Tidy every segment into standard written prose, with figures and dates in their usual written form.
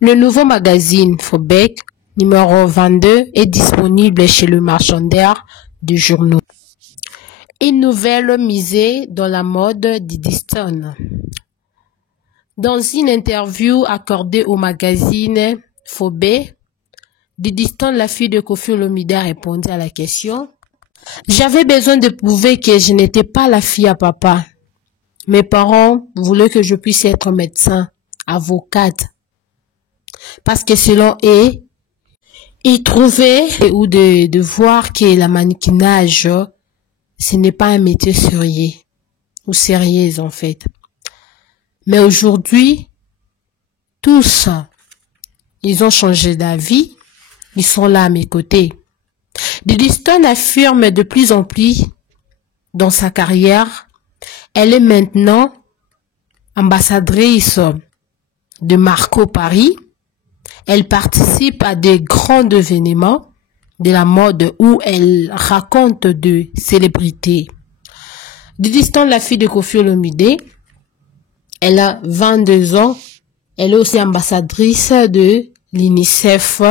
Le nouveau magazine Fobec, numéro 22, est disponible chez le marchandaire de journaux. Une nouvelle misée dans la mode d'Eddystone. Dans une interview accordée au magazine Fobec, d'Eddystone, la fille de Koffi Olomide, répondit à la question. J'avais besoin de prouver que je n'étais pas la fille à papa. Mes parents voulaient que je puisse être médecin, avocate. Parce que selon eux, ils trouvaient ou de voir que la mannequinage, ce n'est pas un métier sérieux ou sérieuse en fait. Mais aujourd'hui, tous, ils ont changé d'avis. Ils sont là à mes côtés. d'Eddystone affirme de plus en plus dans sa carrière, elle est maintenant ambassadrice de Marco Paris. Elle participe à des grands événements de la mode où elle raconte de célébrités. d'Eddystone, la fille de Koffi Olomide, elle a 22 ans. Elle est aussi ambassadrice de l'UNICEF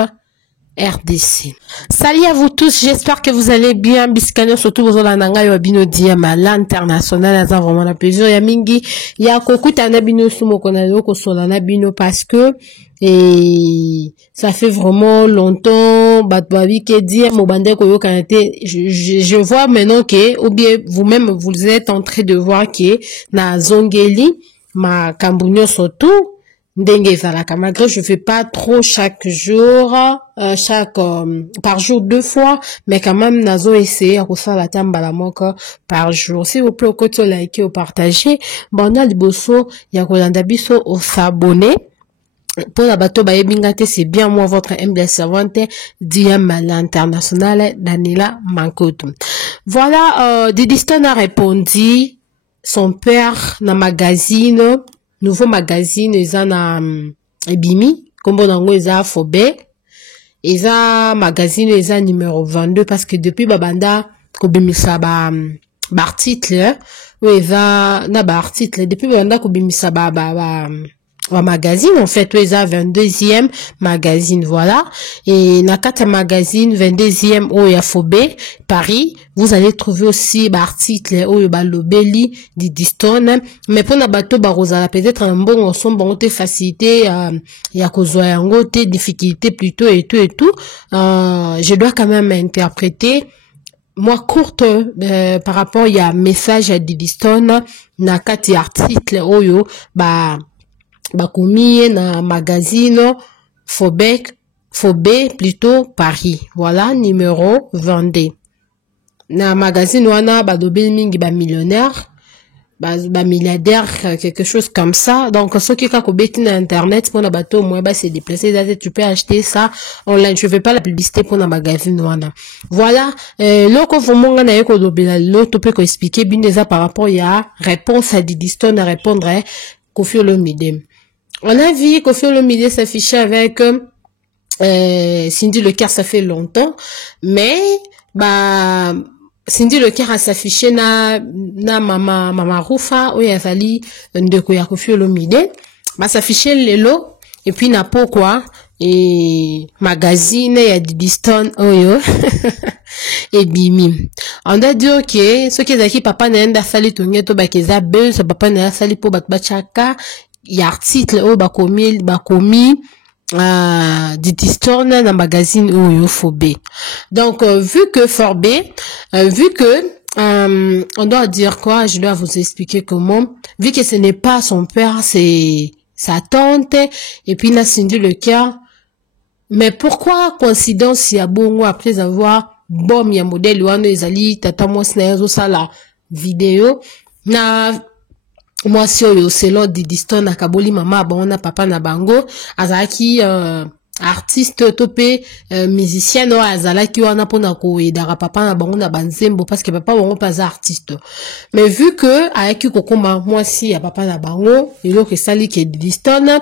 RDC. Salut à vous tous, j'espère que vous allez bien. Biscanio surtout vous en nanga yo bino diama l'international ça vraiment la plaisir ya mingi ya kokuta na bino sumo kona ko sola na bino parce que ça fait vraiment longtemps batbabi ke dire mo bande ko yo kanate je vois maintenant que ou bien vous-même vous êtes en train de voir que na zongeli ma kambunyo surtout malgré je fais pas trop chaque jour, par jour 2 fois, mais quand même nazo essayer à faire la tamba moka par jour. S'il vous plaît, au côté liker ou partager, bon na liboso ya kolanda biso au s'abonner. Pour la bateau ba ebingate, c'est bien moi votre humble servante Diam l'international Daniela Mankoto. Voilà, d'Eddystone a répondu son père na magazine nouveau magazine eza na ebimi kombo nango eza Fobec eza magazine eza numéro 22 parce que depuis babanda kobimisa ba article ou eza na ba article depuis babanda kobimisa ba magazine en fait eza 22e magazine voilà et na kata magazine 22e o ya Fobec Paris vous allez trouver aussi ba article o ba lobeli d'Eddystone mais pour na bato ba rozala peut-être un bon ensemble bon te facilité ya kozwa yango te difficulté plutôt et tout je dois quand même interpréter moi courte par rapport il y a message à d'Eddystone na kati article oyo bakomi na magazine Fobec plutôt Paris voilà numéro 22 na magazine wana badobeli mingi ba millionnaire ba milliardaire quelque chose comme ça donc ceux qui kabeti na internet pour na bato moi se déplacer tu peux acheter ça online je fais pas la publicité pour na magazine wana voilà loko vomonga na yeko dobela l'autre peut expliquer bien déjà par rapport il y a réponse à d'Eddystone à répondre Koffi Olomide. On a vu Koffi Olomide s'afficher avec Cindy Leclerc, ça fait longtemps, mais Cindy Leclerc a s'affiché na mama Rufa ou yazali ndeko ya Koffi Olomide, s'afficher lelo et puis na pourquoi et magazine ya d'Eddystone oyo et bimi. On a dit que ce qui est qui papa n'enda sali tongeto bakeza buzz papa n'enda sali po bakbachaka y article o bakomi d'Eddystone dans magazine oyo Fobec. Donc vu que on doit dire quoi, je dois vous expliquer comment, vu que ce n'est pas son père, c'est sa tante et puis na Cindy Leclerc. Mais pourquoi coïncidence ya bongo après avoir bom ya modèle wana ezali tata mwasi na yazo sala vidéo na mwasi oyo selon d'Eddystone akaboli mama bango papa na bango azalaki artiste topé musicien no azalaki wana pona ko edara papa na bango na banzembo parce que papa bango pas artiste mais vu que ayaki kokoma mwasi ya papa na bango eloko esali ke d'Eddystone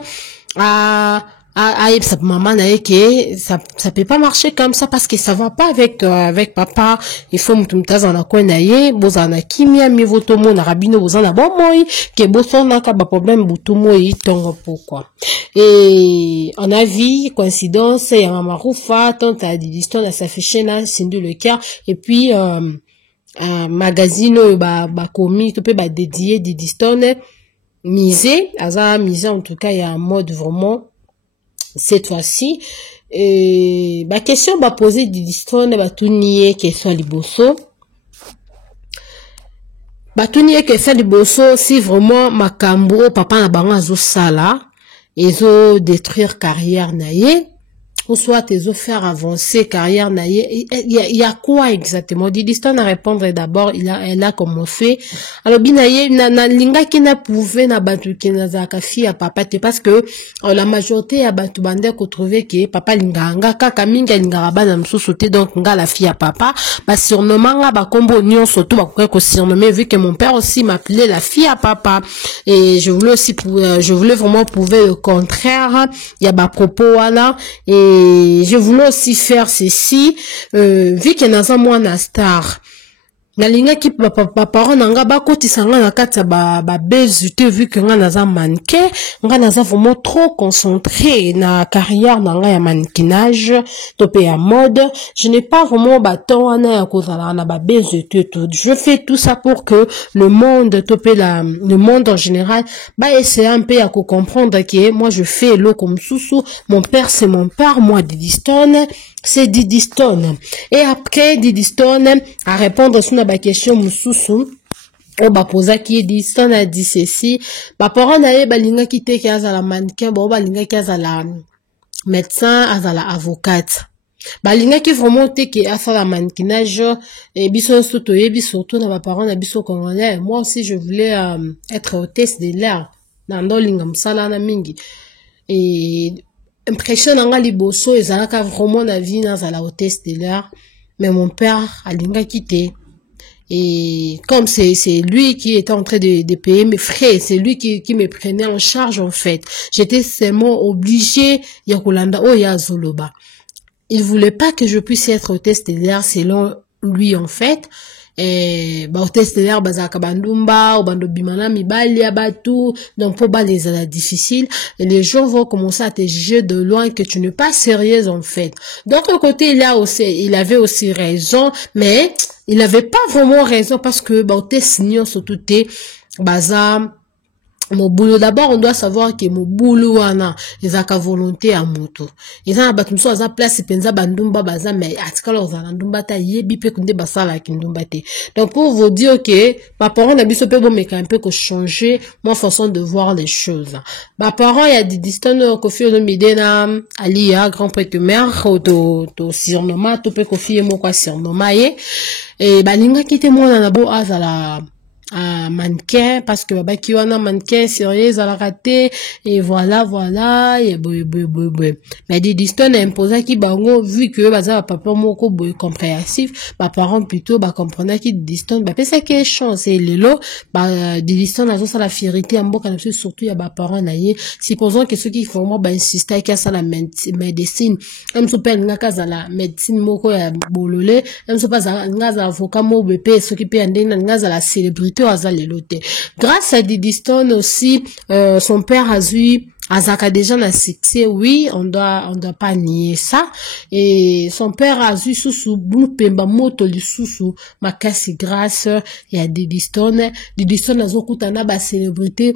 sa maman na que ça peut pas marcher comme ça parce que ça va pas avec papa. Il faut mutumtaza na kwa na ye bozana kimia mi votomo na rabino bozana bon moi que bosona ka ba problème butumo yi tongo pourquoi. Et on a vu coïncidence ya mama Rufa tante a Didiston a s'afficher là Cindy le cœur et puis magazine ba komi to peut ba dédié Didiston misé en tout cas il y a un mode vraiment cette fois-ci question va poser Didiston va tout nier question liboso si vraiment makambo papa na bango azo sala ezo détruire carrière na ye ou soit ezo faire avancer carrière na ye il y a quoi exactement Didiston à répondre d'abord elle a commencé alors binaye na linga qui na pouvait na batu qui na zaka fille à papa te parce que la majorité à batu bande ko trouver que papa linganga kaka minga lingara bana msusu te donc nga la fille à papa ba surnommer nga ba kombo nyon surtout ba ko surnommer vu que mon père aussi m'appelait la fille à papa et je voulais vraiment prouver le contraire il y a ba propos là et je voulais aussi faire ceci vu que naza mwana star na linga ki papa parents nanga ba kotisa nga na kati ba bezute vu que nga naza mannequin nga naza vraiment trop concentré na carrière nanga ya mannequinage topé à mode je n'ai pas vraiment ba temps wana ya kozala na ba bezute tout je fais tout ça pour que le monde topé le monde en général ba essayer un peu à comprendre que moi je fais l'eau comme sousou mon père c'est mon père moi Didiston c'est Didiston et après Didiston à répondre sur la question mususu o ba posa qui Didiston a dit ceci ba parents na ye balinga ki te ki azala mannequin ba balinga ki azala médecin azala avocate balinga ki vraiment te ki asala mannequinage et biso surtout na ba parents na biso congolais moi aussi je voulais être hôtesse de l'air na ndolinga msala na mingi et impression nanga liboso ezalaka vraiment na vie na la hôtesse de l'air mais mon père alinga quitté et comme c'est lui qui était en train de payer mes frais c'est lui qui me prenait en charge en fait j'étais seulement obligée ya kolanda o ya zoloba il voulait pas que je puisse être hôtesse de l'air selon lui en fait et ba hôtesse de l'air bazaka bandumba ou bando bimana mibali abatu donc pour ba les ala difficile et les gens vont commencer à te juger de loin que tu n'es pas sérieuse en fait. D'autre côté il avait aussi raison mais il n'avait pas vraiment raison parce que ba hôtesse nyon surtout te baza mon boulot d'abord on doit savoir que mon boulot wana ezaka volonté à moto ezana batumso aza place penza bandumba baza mais atikala ozana ndumba ta yebi pe kunde basala kindumba te donc pour vous dire que ma parents na biso pe bon mais un peu que changer mon façon de voir les choses ma parents ya Didiston kofi no midena alia grand prêtre mère to surnoma to pe kofi mo kwa surnoma ye et balinga kite mona na bo azala mannequin parce que baba ki wana mannequin sérieux à la raté et voilà et mais Didiston a imposé qui bango vu que baza papa moko boy compréhensif ba parents plutôt ba comprendre qui Didiston ba pesa que chance et lelo ba Didiston a ça la fierté en mboka surtout ya ba parents na ye supposons que ceux qui font moi ba insister que ça la médecine même s'appelle nga kaza la médecine moko ya bololé même so pas nga avocat mo bp ceux qui peut andena nga za la célébrité grâce à Didiston aussi son père Azaka déjà na succès oui on doit pas nier ça et son père Azu susu bupemba moto li susu makasi grâce ya Didiston azokutana ba célébrité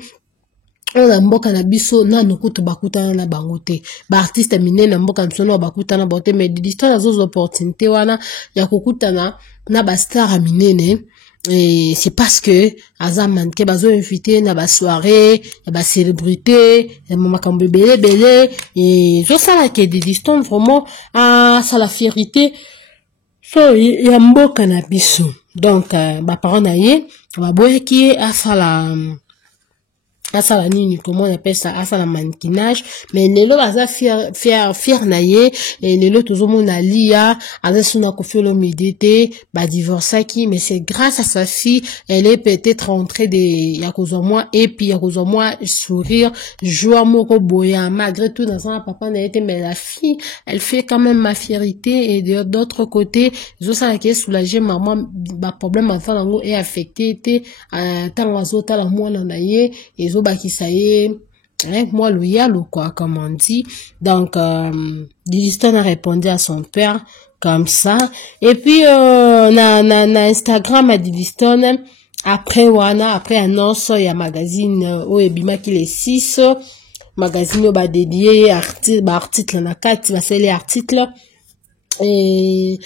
on a mboka na biso na nukutu bakutana na bangote ba artiste minene mboka msono bakutana bote mais Didiston azo opportunité wana ya kukutana na ba star minene. Et c'est parce que Azaman ke bazo invité na ba soirée ba célébrité mama kambe belé et je sais là que Didiston vraiment ça la fierté so ya mboka na biso donc ba parents na ye ba boye ki ça la nini, comment on appelle ça, ça la mannequinage, mais lelo baza fier na ye, et lelo toujours mon alia, aza suna kofiolo médité, ba divorcaki, mais c'est grâce à sa fille, elle est peut-être rentrée de yakozomwa, et puis yakozomwa sourire, joie moko boya, malgré tout dans un papa n'a été, mais la fille, elle fait quand même ma fierté, et d'autre côté, zo ça la qui est soulagé, maman, ba problème enfant lango est affecté, tant oiseau, la moi l'anaye, et zo ba qui ça y est, moi loyal ou quoi, comme on dit. Donc, Didiston a répondu à son père comme ça. Et puis, na Instagram à Didiston, après annonce, il y a magazine, ebima qui les 6, magazine, dédié, article, na 4, va c'est les articles. Et,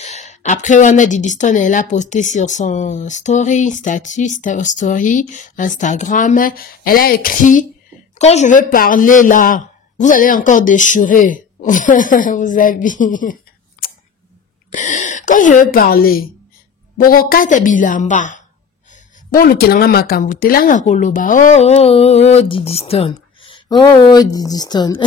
après, Didiston, elle a posté sur son story, story, Instagram, elle a écrit, quand je veux parler là, vous allez encore déchirer. Vous avez. Quand je veux parler, Borokata bilamba. Bon, le kelanga makambu, telanga koloba, oh, Didiston. Oh, Didiston.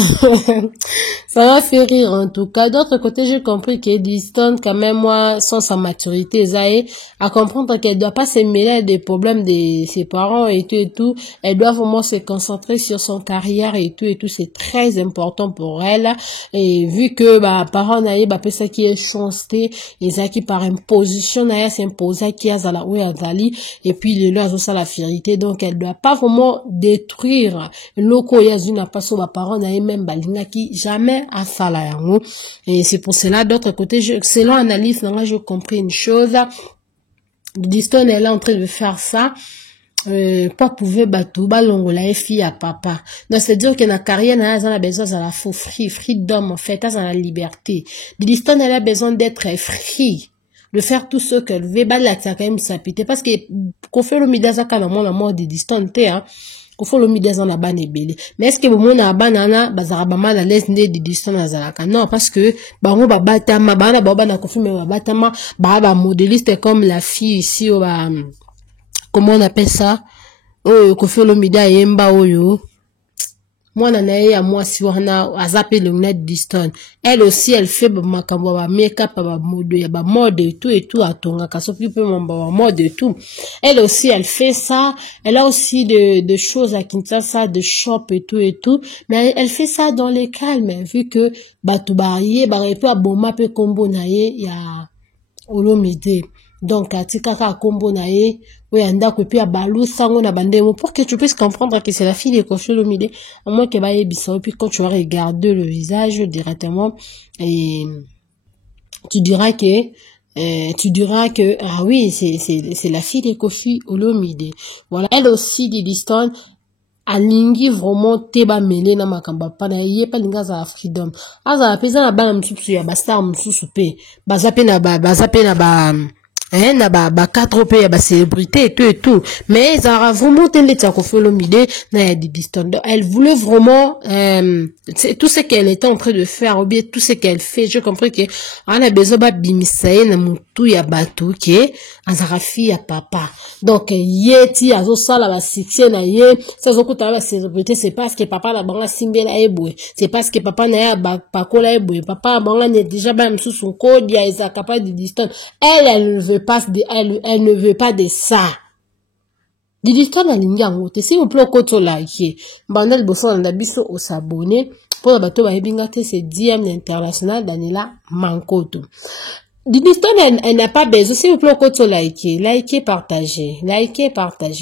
Ça m'a fait rire, en tout cas. D'autre côté, j'ai compris que Didiston, quand même, moi, sans sa maturité, Zaï, à comprendre qu'elle doit pas se mêler des problèmes de ses parents et tout. Elle doit vraiment se concentrer sur son carrière et tout. C'est très important pour elle. Et vu que, parents, naïe, ça qui est chancé, et ça qui par imposition, naïe, s'imposer qui a zala ou azali, et puis, les lois ont ça la fierté. Donc, elle doit pas vraiment détruire loko yazuna paso ba parents naïe même balinga qui jamais à ça là. Et c'est pour cela, d'autre côté, selon analyse, j'ai compris une chose. Didiston, elle est en train de faire ça. Pas pouvoir battre balongola fille à papa. Donc c'est dire que la carrière n'a besoin de la freedom en fait, dans la liberté. Didiston, elle a besoin d'être free, de faire tout ce qu'elle veut. La quand même s'appuyer parce que qu'on fait le midaza quand la mort de Didiston hein. Qu'on fait le midaza na ban ebele. Mais est-ce que bon na banana bazarabama la laisse de Didiston azalaka? Non, parce que bango babatama bana baba na confirmer babatama ba modéliste comme la fille ici au comment on appelle ça? Oh, Koffi Olomide yemba oyo. Moi, nanaye à moi si wana azape le Didiston. Elle aussi, elle fait makambo ba make-up, ba mode et tout à tonga kasopi pe ba mode et tout. Elle aussi, elle fait ça. Elle a aussi de choses à Kinshasa, de shop et tout. Mais elle fait ça dans les calmes, vu que batu bariye, barepe a boma pe kombo naye ya Olomide. Donc, atikaka kombo naye, oui, anda kopi a balou sango na bandemo, pour que tu puisses comprendre que c'est la fille de Koffi Olomide, à moins que baye bisao, puis quand tu vas regarder le visage directement, et tu diras que, ah oui, c'est la fille de Koffi Olomide. Voilà. Elle aussi, Didiston, alingi vraiment teba mele na makamba pana ye pa linga za freedom aza pesa na bana msusu ya bastar msusu pe bazape na ba na ba quatre pe ya ba célébrité et tout mais ça a vraiment tendé à Koffi Olomide na ya Didiston. Elle voulait vraiment tout ce qu'elle était en train de faire ou bien tout ce qu'elle fait. J'ai compris que on a besoin ba bimisaye na mutu ya batu ke azara fille ya papa. Donc yeti azo sala ba succès na ye ça zo kuta ba célébrité, c'est parce que papa na banga simbela ebwe, c'est parce que papa na ya ba pakola ebwe, papa banga ne déjà ba msusu kodi ya isa capable de Didiston. Elle ne veut pas elle ne veut pas de ça. Didiston alingi yango te. Si vous plaît koto like bandel boso na biso o s'abonner pour bato ba ebinga te, c'est DM international Daniela Mankoto. Didiston, elle n'a pas besoin. Si vous plaît koto likez, partagez.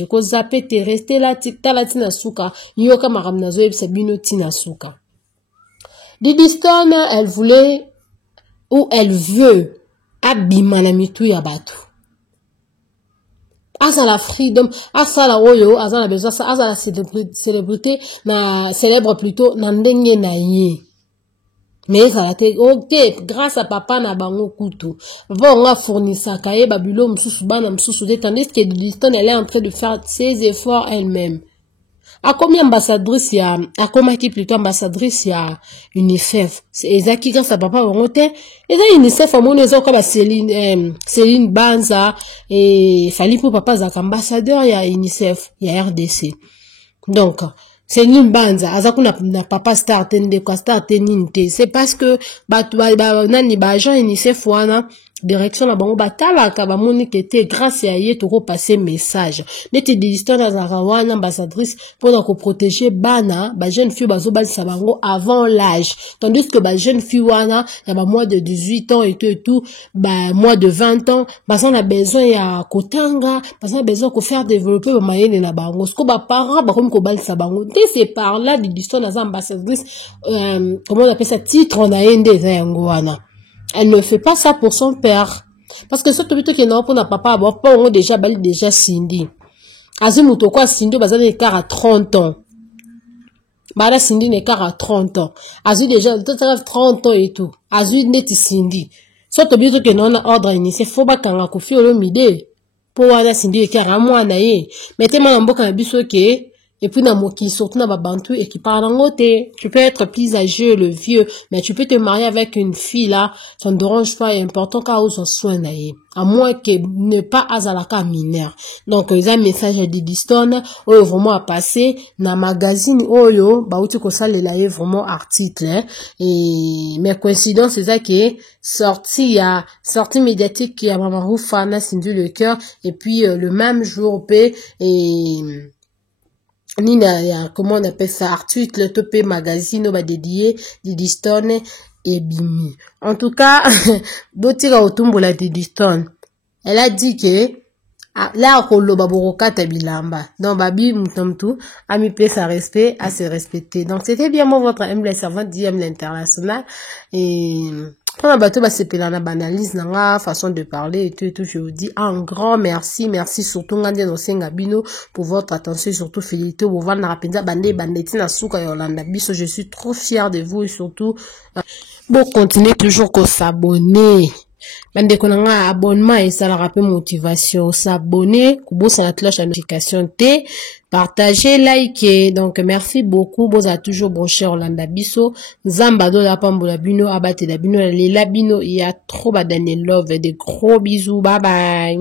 Ko zappe te rester là tikta la tina suka yoka maramna zo ebisa bino tina suka. Didiston, elle voulait ou elle veut abima na mitu ya batu. Asa la freedom, asa la oyo, asa la besoin, asa la célébrité, na célèbre plutôt, na ndenge na ye. Mais ça a été, ok, grâce à papa na bango kutu. Papa on a fourni ça, kaye babilo msusu bana msusu, tandis que Didiston, elle est en train de faire ses efforts elle-même. A combien ambassadrice ya, a comment qui plutôt ambassadrice ya UNICEF. C'est exactement grâce à papa on était. Et ça UNICEF à mon maison comme Céline Banza et fallait pour papa zak ambassadeur ya UNICEF, ya RDC. Donc c'est une banza azaku na papa star tende kwa star teninte c'est parce que nani ba agent UNICEF wana direction na bango batalaka bamoni kete grâce à ye toko passer message neti d'histoire na zarawana ambassadrice pour ko protéger bana ba jeune fille bazo balisa bango avant l'âge tandis que ba jeune fille wana ya ba moins de 18 ans et tout ba moins de 20 ans baza na besoin ya kotanga baza na besoin ko faire développer ba mayene na bango sko ba parents ba comme ko balisa bango c'est par là d'histoire na ambassadrice comment on appelle ça titre na ende za yango wana. Elle ne fait pas ça pour son père. Parce que ce que qui est non pour na papa, bon, pas on déjà bali déjà Cindy. Azimuto quoi Cindy, bazane écart à 30 ans. Bala Cindy n'est qu'à 30 ans. Azu déjà, 30 ans et tout. Azu neti Cindy. Ce que qui non ordre initié, faut pas qu'on a confié au midi. Pour wala Cindy écart à moi na ye. Mettez moi en boka na biso ke. Et puis, dans qui surtout dans Babantou et qui parle en côté. Tu peux être plus âgé, le vieux, mais tu peux te marier avec une fille là. Ça ne dérange pas, est important qu'à aux soins naïe. À moins que ne pas azalaka mineur. Donc, ils ont un message à Didiston, oyo vraiment à passer, na magazine, oyo, bah, où tu connais les laïe vraiment article, hein. Et, mais coïncidence, c'est ça qui est sorti médiatique qui a Mamarou Fana Cindy le cœur, et puis, le même jour, et, Nina, comment on appelle ça, article, le topé magazine, va dédié, Didiston et Bimi. En tout cas, Botira Otumbo la Didiston. Elle a dit que, là, Kolo Baboroka Tabilamba. Donc, Babi Moutomtou a mis place à respect, à se respecter. Donc, c'était bien moi, votre M, la servante d'IM l'international. Et, quand on bateau, c'est la banalise, la façon de parler et tout, je vous dis un grand merci surtout, Ngabino, pour votre attention, surtout, Félité, pour voir la bandetina souka Yolanda Biso, je suis trop fière de vous et surtout, bon, continuez toujours qu'à s'abonner. Bande konanga abonnement et ça la rappelle motivation, s'abonner, kubosa la cloche à notification T, partager, liker. Donc merci beaucoup, boza toujours bon cher Olanda Biso, Zambado la pambola bino, abate la bino, les labino, il y a trop Daniel Love, des gros bisous, bye bye.